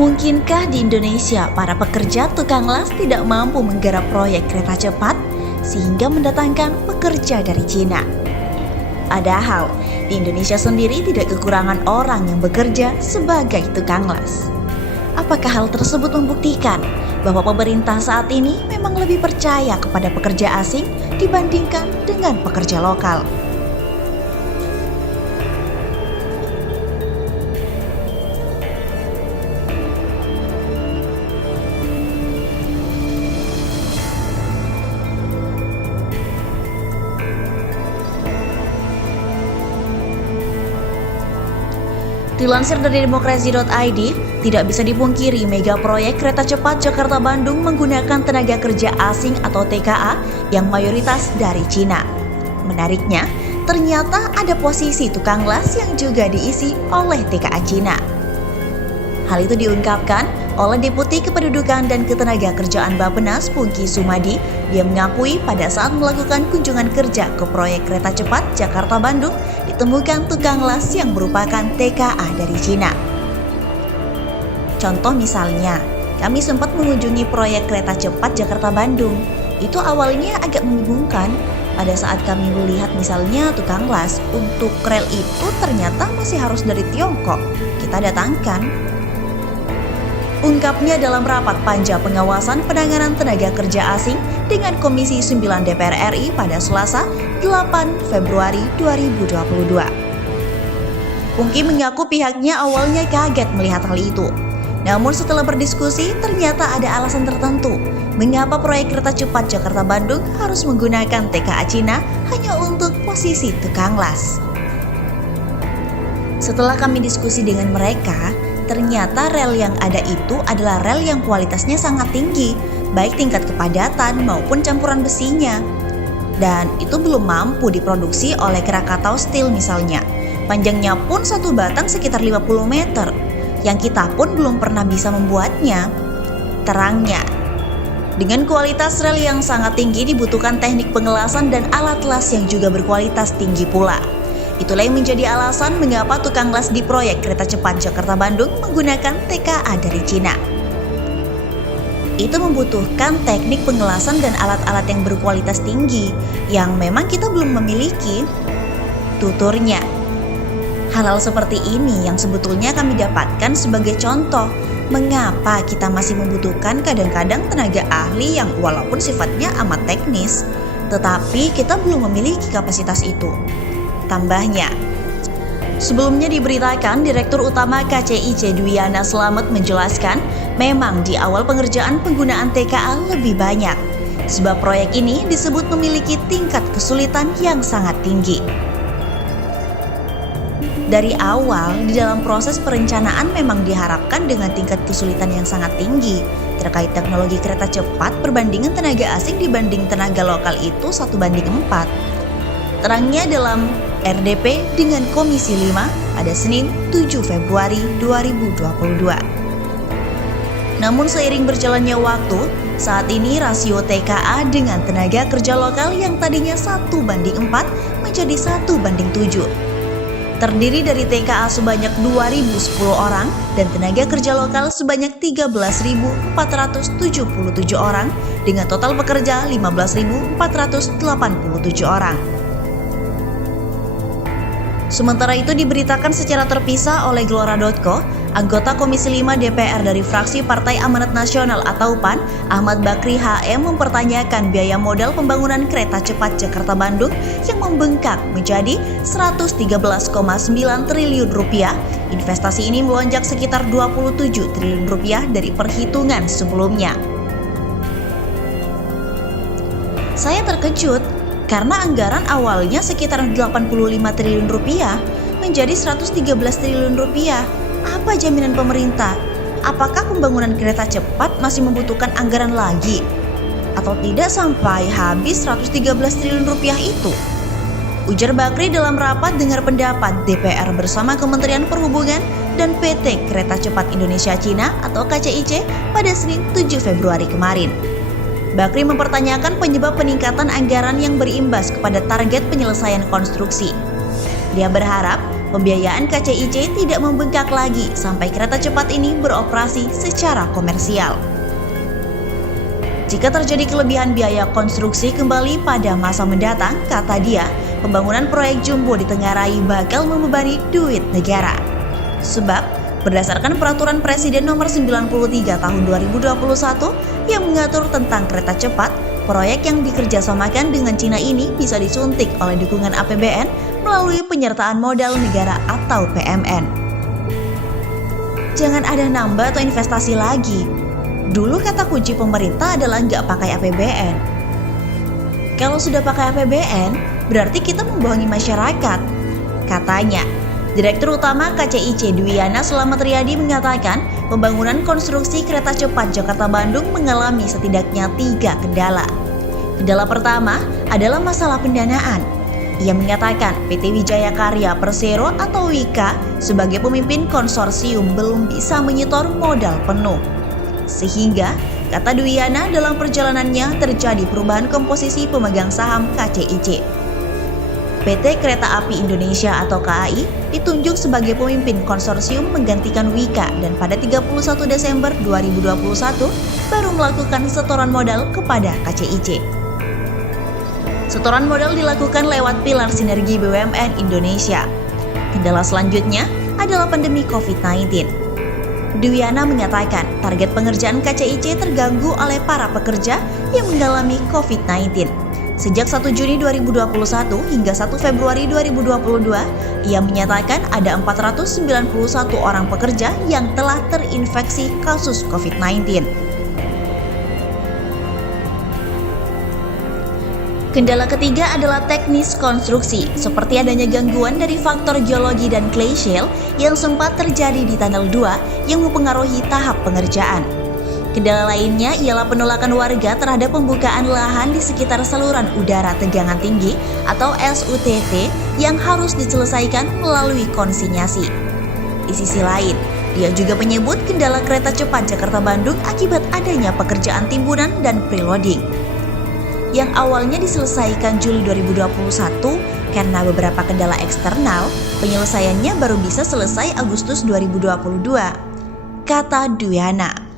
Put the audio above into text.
Mungkinkah di Indonesia para pekerja tukang las tidak mampu menggarap proyek kereta cepat sehingga mendatangkan pekerja dari Cina? Padahal di Indonesia sendiri tidak kekurangan orang yang bekerja sebagai tukang las. Apakah hal tersebut membuktikan bahwa pemerintah saat ini memang lebih percaya kepada pekerja asing dibandingkan dengan pekerja lokal? Dilansir dari demokrasi.id, tidak bisa dipungkiri mega proyek kereta cepat Jakarta-Bandung menggunakan tenaga kerja asing atau TKA yang mayoritas dari Cina. Menariknya, ternyata ada posisi tukang las yang juga diisi oleh TKA Cina. Hal itu diungkapkan oleh Deputi Kependudukan dan Ketenagakerjaan Bappenas Pungki Sumadi. Dia mengakui pada saat melakukan kunjungan kerja ke proyek kereta cepat Jakarta-Bandung ditemukan tukang las yang merupakan TKA dari Cina. Contoh misalnya, kami sempat mengunjungi proyek kereta cepat Jakarta-Bandung. Itu awalnya agak membingungkan pada saat kami melihat misalnya tukang las untuk rel itu ternyata masih harus dari Tiongkok kita datangkan. Ungkapnya dalam rapat panja pengawasan penanganan tenaga kerja asing dengan Komisi 9 DPR RI pada Selasa 8 Februari 2022. Pungki mengaku pihaknya awalnya kaget melihat hal itu. Namun setelah berdiskusi ternyata ada alasan tertentu mengapa proyek kereta cepat Jakarta-Bandung harus menggunakan TKA Cina hanya untuk posisi tukang las. Setelah kami diskusi dengan mereka, ternyata rel yang ada itu adalah rel yang kualitasnya sangat tinggi, baik tingkat kepadatan maupun campuran besinya. Dan itu belum mampu diproduksi oleh Krakatau Steel misalnya. Panjangnya pun satu batang sekitar 50 meter, yang kita pun belum pernah bisa membuatnya. Terangnya, dengan kualitas rel yang sangat tinggi dibutuhkan teknik pengelasan dan alat las yang juga berkualitas tinggi pula. Itulah yang menjadi alasan mengapa tukang las di proyek kereta cepat Jakarta-Bandung menggunakan TKA dari Cina. Itu membutuhkan teknik pengelasan dan alat-alat yang berkualitas tinggi yang memang kita belum memiliki. Tuturnya, hal-hal seperti ini yang sebetulnya kami dapatkan sebagai contoh mengapa kita masih membutuhkan kadang-kadang tenaga ahli yang walaupun sifatnya amat teknis, tetapi kita belum memiliki kapasitas itu. Tambahnya, sebelumnya diberitakan Direktur Utama KCIC Dwiana Slamet menjelaskan memang di awal pengerjaan penggunaan TKA lebih banyak, sebab proyek ini disebut memiliki tingkat kesulitan yang sangat tinggi. Dari awal, di dalam proses perencanaan memang diharapkan dengan tingkat kesulitan yang sangat tinggi terkait teknologi kereta cepat perbandingan tenaga asing dibanding tenaga lokal itu 1:4. Terangnya dalam RDP dengan Komisi 5 pada Senin 7 Februari 2022. Namun seiring berjalannya waktu, saat ini rasio TKA dengan tenaga kerja lokal yang tadinya 1:4 menjadi 1:7. Terdiri dari TKA sebanyak 2.010 orang dan tenaga kerja lokal sebanyak 13.477 orang dengan total pekerja 15.487 orang. Sementara itu diberitakan secara terpisah oleh Glora.co, anggota Komisi 5 DPR dari fraksi Partai Amanat Nasional atau PAN, Ahmad Bakri HM mempertanyakan biaya modal pembangunan kereta cepat Jakarta-Bandung yang membengkak menjadi 113,9 triliun rupiah. Investasi ini melonjak sekitar 27 triliun rupiah dari perhitungan sebelumnya. Saya terkejut karena anggaran awalnya sekitar 85 triliun rupiah menjadi 113 triliun rupiah. Apa jaminan pemerintah? Apakah pembangunan kereta cepat masih membutuhkan anggaran lagi? Atau tidak sampai habis 113 triliun rupiah itu? Ujar Bakri dalam rapat dengar pendapat DPR bersama Kementerian Perhubungan dan PT Kereta Cepat Indonesia Cina atau KCIC pada Senin 7 Februari kemarin. Bakri mempertanyakan penyebab peningkatan anggaran yang berimbas kepada target penyelesaian konstruksi. Dia berharap pembiayaan KCIC tidak membengkak lagi sampai kereta cepat ini beroperasi secara komersial. Jika terjadi kelebihan biaya konstruksi kembali pada masa mendatang, kata dia, pembangunan proyek jumbo di Tenggarai bakal membebani duit negara. Sebab, berdasarkan peraturan Presiden nomor 93 tahun 2021 yang mengatur tentang kereta cepat, proyek yang dikerjasamakan dengan Cina ini bisa disuntik oleh dukungan APBN melalui penyertaan modal negara atau PMN. Jangan ada nambah atau investasi lagi. Dulu kata kunci pemerintah adalah nggak pakai APBN. Kalau sudah pakai APBN, berarti kita membohongi masyarakat. Katanya, Direktur Utama KCIC Dwiana Slamet Riyadi mengatakan pembangunan konstruksi kereta cepat Jakarta-Bandung mengalami setidaknya 3 kendala. Kendala pertama adalah masalah pendanaan. Ia mengatakan PT Wijaya Karya Persero atau Wika sebagai pemimpin konsorsium belum bisa menyetor modal penuh. Sehingga, kata Dwiana, dalam perjalanannya terjadi perubahan komposisi pemegang saham KCIC. PT Kereta Api Indonesia atau KAI ditunjuk sebagai pemimpin konsorsium menggantikan Wika dan pada 31 Desember 2021 baru melakukan setoran modal kepada KCIC. Setoran modal dilakukan lewat pilar sinergi BUMN Indonesia. Kendala selanjutnya adalah pandemi COVID-19. Dwiana menyatakan target pengerjaan KCIC terganggu oleh para pekerja yang mengalami COVID-19. Sejak 1 Juni 2021 hingga 1 Februari 2022, ia menyatakan ada 491 orang pekerja yang telah terinfeksi kasus COVID-19. Kendala ketiga adalah teknis konstruksi, seperti adanya gangguan dari faktor geologi dan clay shale yang sempat terjadi di Tunnel 2 yang mempengaruhi tahap pengerjaan. Kendala lainnya ialah penolakan warga terhadap pembukaan lahan di sekitar saluran udara tegangan tinggi atau SUTT yang harus diselesaikan melalui konsinyasi. Di sisi lain, dia juga menyebut kendala kereta cepat Jakarta-Bandung akibat adanya pekerjaan timbunan dan preloading. Yang awalnya diselesaikan Juli 2021 karena beberapa kendala eksternal, penyelesaiannya baru bisa selesai Agustus 2022, kata Dwiana.